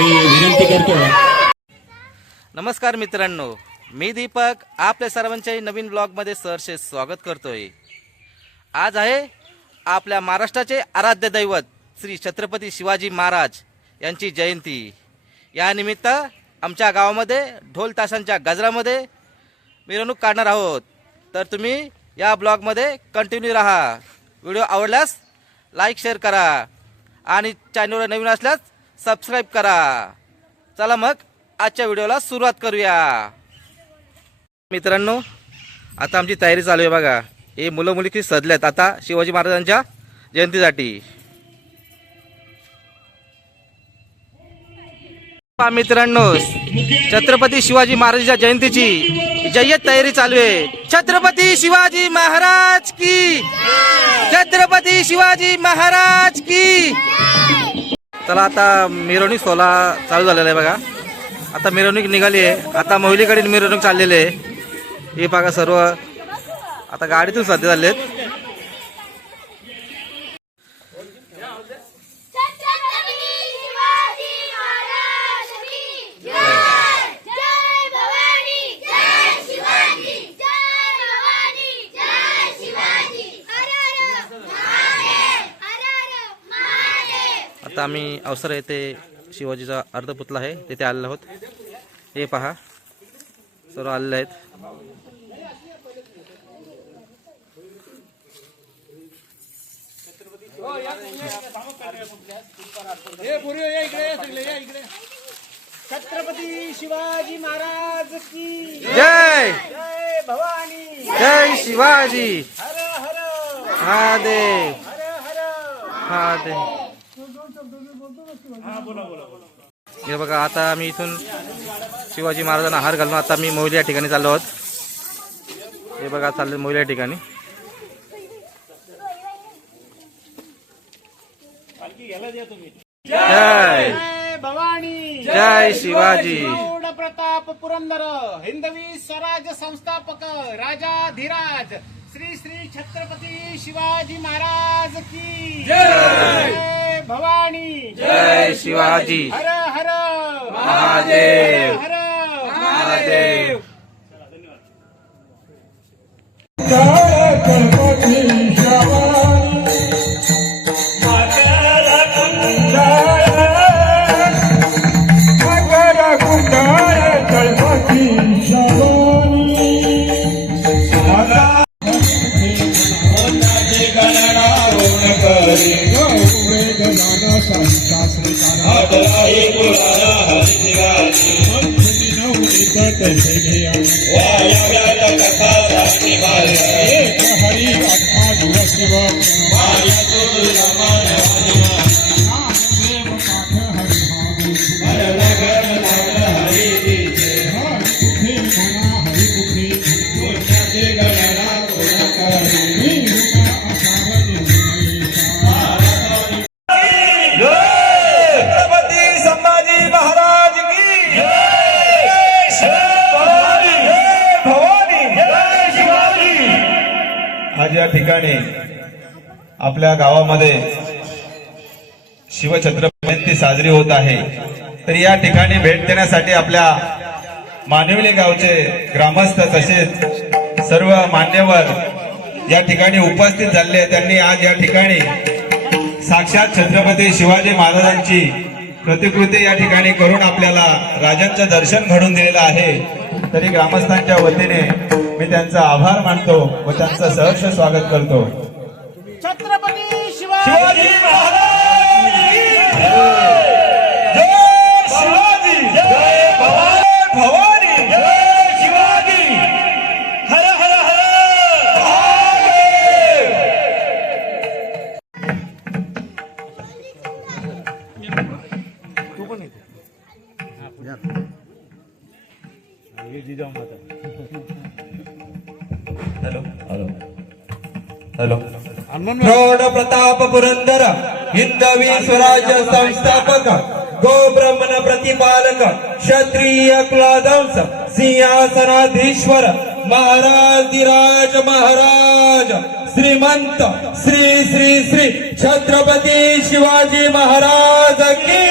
मी विनंती करतो. नमस्कार मित्रांनो, मी दीपक आपल्या सर्वांचे नवीन ब्लॉगमध्ये सहर्ष स्वागत करतोय. आज आहे आपल्या महाराष्ट्राचे आराध्य दैवत श्री छत्रपती शिवाजी महाराज यांची जयंती. या निमित्त आमच्या गावामध्ये ढोल ताशांच्या गजरामध्ये मिरवणूक काढणार आहोत. तर तुम्ही या ब्लॉगमध्ये कंटिन्यू राहा. व्हिडिओ आवडल्यास लाईक शेअर करा आणि चॅनलवर नवीन असल्यास सबस्क्राईब करा. चला मग आजच्या व्हिडिओला सुरुवात करूया. मित्रांनो, आता आमची तयारी चालू आहे बघा. हे मुलं मुली किती सजल्यात आता शिवाजी महाराजांच्या जयंतीसाठी. मित्रांनो, छत्रपती शिवाजी महाराजांच्या जयंतीची जय्यत तयारी चालू आहे. छत्रपती शिवाजी महाराज की, छत्रपती शिवाजी महाराज की. चला आता मिरवणूक सोहळा चालू झालेला आहे बघा. आता मिरवणूक निघाली आहे. आता मोहिलीकडे मिरवणूक चाललेली आहे. हे बघा सर्व आता गाडीतून सध्या झालेत. आता आम्ही अवसर येथे शिवाजीचा अर्धपुतला आहे तिथे आलेलो आहोत. हे पहा सर्व आलेले आहेत. छत्रपती शिवाजी महाराज की जय, जय भवानी, जय शिवाजी. हर हर महादेव, हर हर. महादेव. हे बघा आता आम्ही इथून शिवाजी महाराजांना हार घालून आता मी मोहिली या ठिकाणी चाललो आहोत. हे बघा चालले मोहिली या ठिकाणी. जय भवानी, जय शिवाजी. गौड प्रताप पुरंदर हिंदवी स्वराज संस्थापक राजाधिराज श्री श्री छत्रपती शिवाजी महाराज की जय भवानी, जय शिवाजी. हर हर महादेव, हर महादेव. आज या ठिकाणी आपल्या गावामध्ये शिवछत्रपती जयंती साजरी होत आहे. तर या ठिकाणी भेट देण्यासाठी आपल्या मानवली गावचे ग्रामस्थ तसेच सर्व मान्यवर या ठिकाणी उपस्थित झाले. त्यांनी आज या ठिकाणी साक्षात छत्रपती शिवाजी महाराजांची प्रतिकृती या ठिकाणी करून आपल्याला राजांचं दर्शन घडून दिलेलं आहे. तरी ग्रामस्थांच्या वतीने मी त्यांचा आभार मानतो व त्यांचं सहर्ष स्वागत करतो. छत्रपती शिवाजी महाराज की जय. जय शिवाजी, जय भवानी, जय शिवाजी. हर हर हर महादेव. Hello hello hello. प्रौढ प्रताप पुरंदर हिंदवी स्वराज्य संस्थापक गोब्राह्मण प्रतिपालक क्षत्रिय कुलाधंस सिंहासनाधीश्वर महाराज महाराज श्रीमंत श्री श्री श्री छत्रपती शिवाजी महाराज की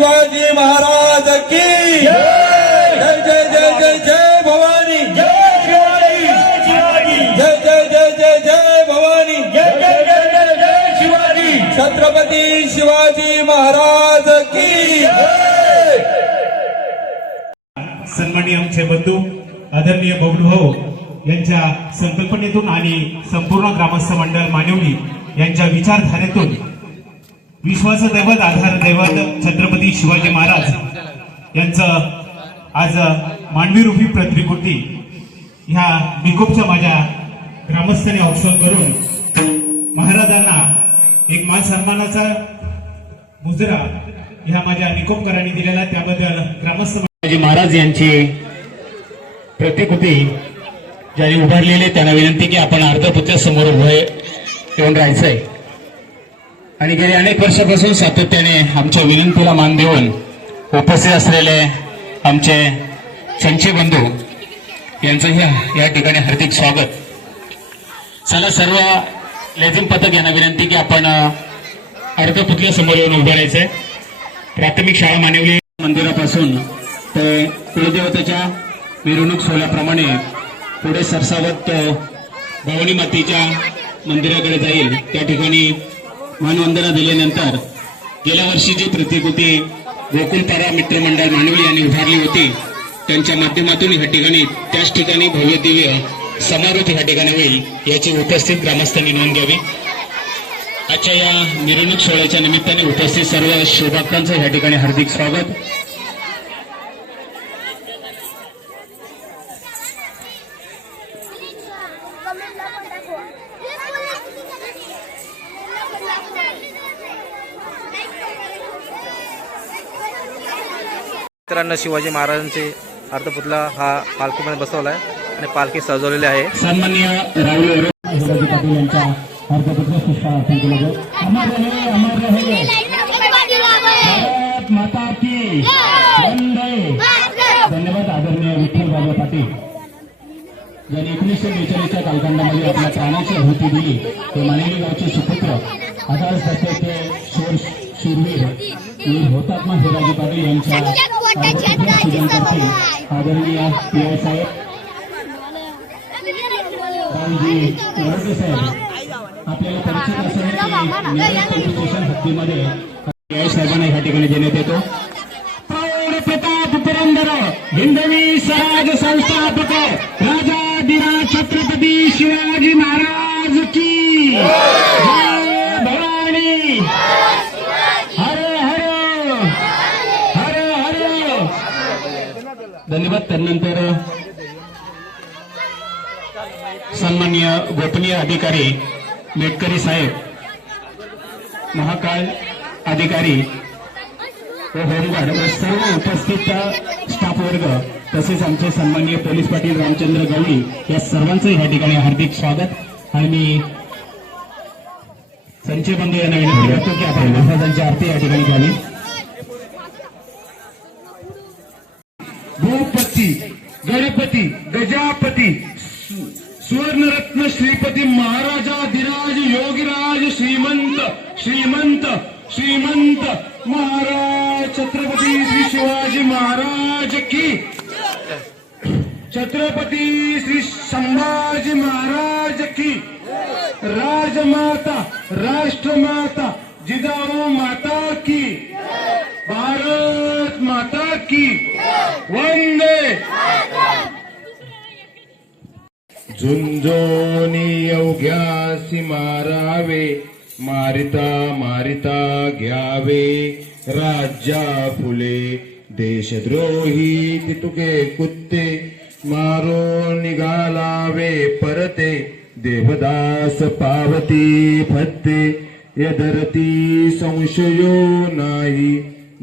शिवाजी महाराज की जय जय जय जय जय भवानी जय शिवाजी जय जय जय जय जय भवानी जय जय जय जय जय शिवाजी छत्रपती शिवाजी महाराज की सन्माननीय आमचे बंधू आदरणीय बबलू भाऊ यांच्या संकल्पनेतून आणि संपूर्ण ग्रामस्थ मंडळ मानिवली यांच्या विचारधारेतून विश्वाचं दैवत आधार दैवत छत्रपती शिवाजी महाराज यांचं आज मानवी रूपी प्रतिकृती ह्या निकोपच्या माझ्या ग्रामस्थांनी औक्षण करून महाराजांना एक मान सन्मानाचा मुजरा ह्या माझ्या निकोपकरांनी दिलेला त्याबद्दल ग्रामस्थ शिवाजी महाराज यांची प्रतिकृती ज्यांनी उभारलेली त्यांना विनंती की आपण अर्धपुत्या समोर उभे येऊन राहायचंय आणि गेली अनेक वर्षापासून सातत्याने आमच्या विनंतीला मान देऊन उपस्थित असलेले आमचे संचे बंधू यांचं या ठिकाणी हार्दिक स्वागत. चला सर्व लेझिम पथक यांना विनंती की आपण अर्धपुतल्या समोर येऊन उभं राहायचंय. प्राथमिक शाळा मानिवली मंदिरापासून ते कुलदेवतेच्या मिरवणूक सोहळ्याप्रमाणे पुढे सरसावत भवानी मातेच्या मंदिराकडे जाईल. त्या ठिकाणी मानवंदना दिल्यानंतर गेल्या वर्षी जी प्रतिकृती गोकुलपारा मित्रमंडळ मानवली यांनी उभारली होती त्यांच्या माध्यमातून ह्या ठिकाणी त्याच ठिकाणी भव्य दिव्य समारोह ह्या ठिकाणी होईल याची उपस्थित ग्रामस्थांनी नोंद घ्यावी. आजच्या या मिरवणूक सोहळ्याच्या निमित्ताने उपस्थित सर्व शिवभक्तांचं ह्या ठिकाणी हार्दिक स्वागत. मित्रांनो, शिवाजी महाराजांचे अर्धपुतळा हा पालखीमध्ये बसवला आहे आणि पालखी सजवलेली आहे. सन्माननीय राहुल शिवाजी पाटील यांच्या अर्धपुत्र पुष्पा अर्पण केलं जातं. अमर रहे भारत माता की वंदे. धन्यवाद. आदरणीय विठ्ठल राजा पाटील ज्यांनी 1942च्या कालखंडामध्ये आपल्या प्राणाची आहुती दिली ते मानेली गावचे सुपुत्र आधार सत्याचे शूरवीर वीर हुतात्मा शिवाजी पाटील यांच्या पूजनकर्ते आदरणीय पी.आय. साहेब रामजी वरदे साहेब आपल्याला परिचित असेल की नेहरू पोलीस स्टेशन हद्दीमध्ये पी.आय. साहेबांना ह्या ठिकाणी देण्यात येतो. प्रौढ प्रताप पुरंदर हिंदवी स्वराज संस्थापक राजाधिराज छत्रपती शिवाजी महाराज की जय भवानी. हर हर हर हर. धन्यवाद. त्यानंतर सन्माननीय गोपनीय अधिकारी मेटकरी साहेब, महाकाळ अधिकारी व होमगार्ड व सर्व उपस्थित स्टाफ वर्ग तसेच आमचे सन्माननीय पोलीस पाटील रामचंद्र गवळी या सर्वांचं या ठिकाणी हार्दिक स्वागत. आणि मी संचय बंधू यांना विनंती करतो की आपण महाराजांची आरती या ठिकाणी घ्यावी. भूपती गणपती गजापती सुवर्णरत्न श्रीपती महाराजाधिराज योगीराज श्रीमंत श्रीमंत श्रीमंत महाराज छत्रपती श्री शिवाजी महाराज की छत्रपती श्री संभाजी महाराज की राजमाता राष्ट्रमाता जिजाऊ माता की भारत माता की वंदे. झुंजोनी अवघ्यासी मारावे मारिता मारिता घ्यावे राज्या फुले देशद्रोही तितुके कुत्ते मारो निघालावे परते देवदास पावती फत्ते यदरती संशयो नाही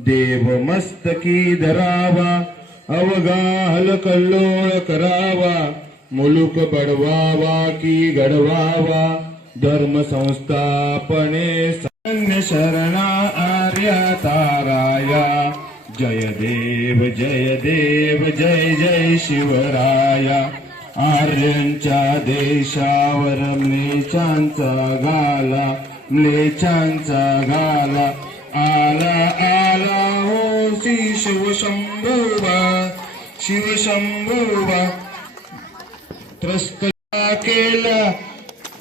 देव मस्तकी धरावा अवघा हलकल्लोळ करावा मुलुक बडवावा की घडवावा धर्म संस्थापने सैन्य शरणा आर्या ताराया जय देव जय जय शिवराया आर्यांच्या देशावर म्लेच्छांचा घाला आला आला हो शिवशंभुवा शिवशंभुवा त्रस्त केला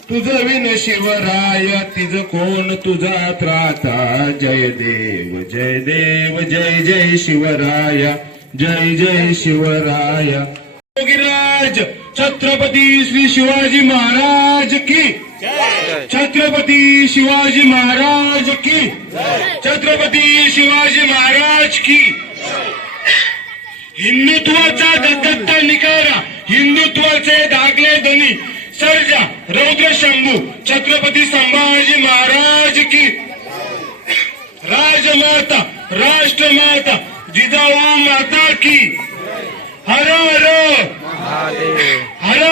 तुझ विन शिवराय तिज कोण तुझा त्राता जय देव जय देव जय जय शिवराय जय जय शिवराय योगीराज छत्रपती श्री शिवाजी महाराज की छत्रपती शिवाजी महाराज की छत्रपती शिवाजी महाराज की हिंदुत्वाचा दत्ता निकारा हिंदुत्वाचे दागले ध्वनी सर्जा रौद्र शंभू छत्रपती संभाजी महाराज की राजमाता राष्ट्रमाता जिजाऊ माता की हर हर हर हर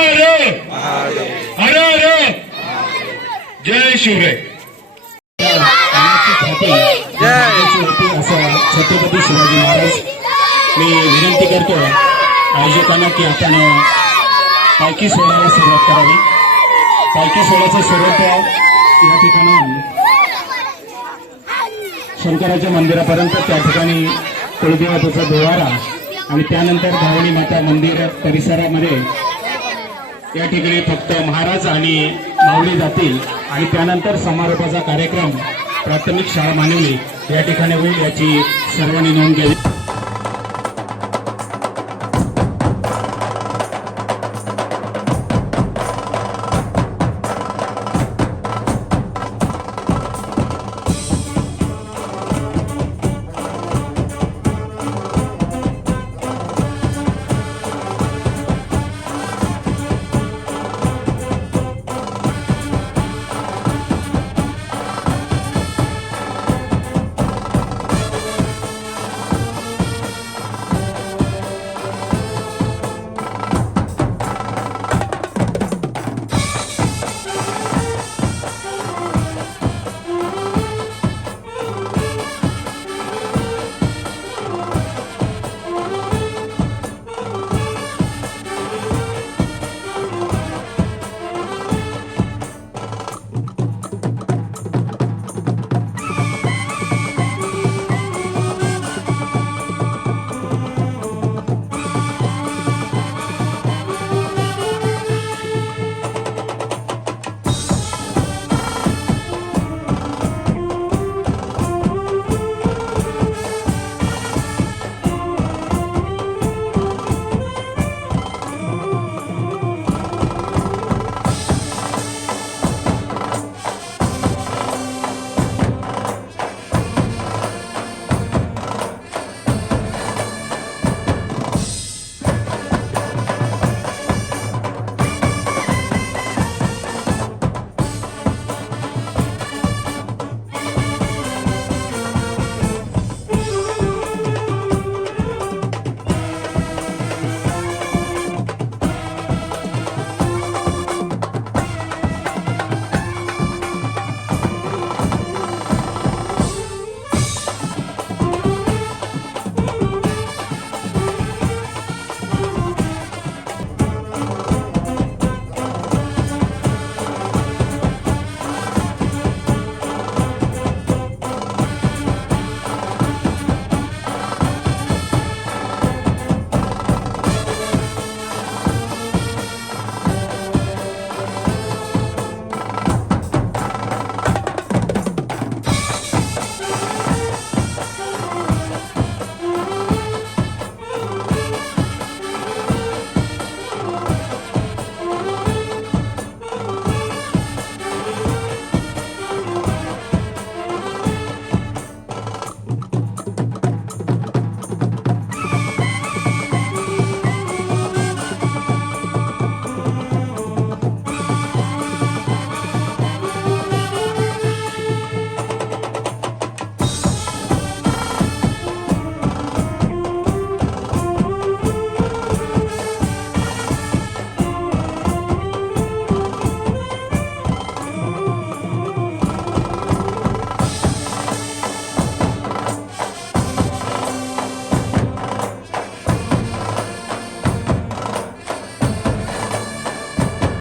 हर हर जय शिवराय असं छत्रपती शिवाजी महाराज मी विनंती करतो आयोजकांना की आपण पालखी सोहळ्याला सुरुवात करावी पालखी सोहळ्याचं स्वरूप या ठिकाणी शंकराच्या मंदिरापर्यंत त्या ठिकाणी कुलदेवतेचा देवारा आणि त्यानंतर धावणी माता मंदिर परिसरामध्ये या ठिकाणी फक्त महाराज आणि माऊली जातील आणि त्यानंतर समारोपाचा कार्यक्रम प्राथमिक शाळा मानवली या ठिकाणी होईल याची सर्वांनी नोंद घ्यावी.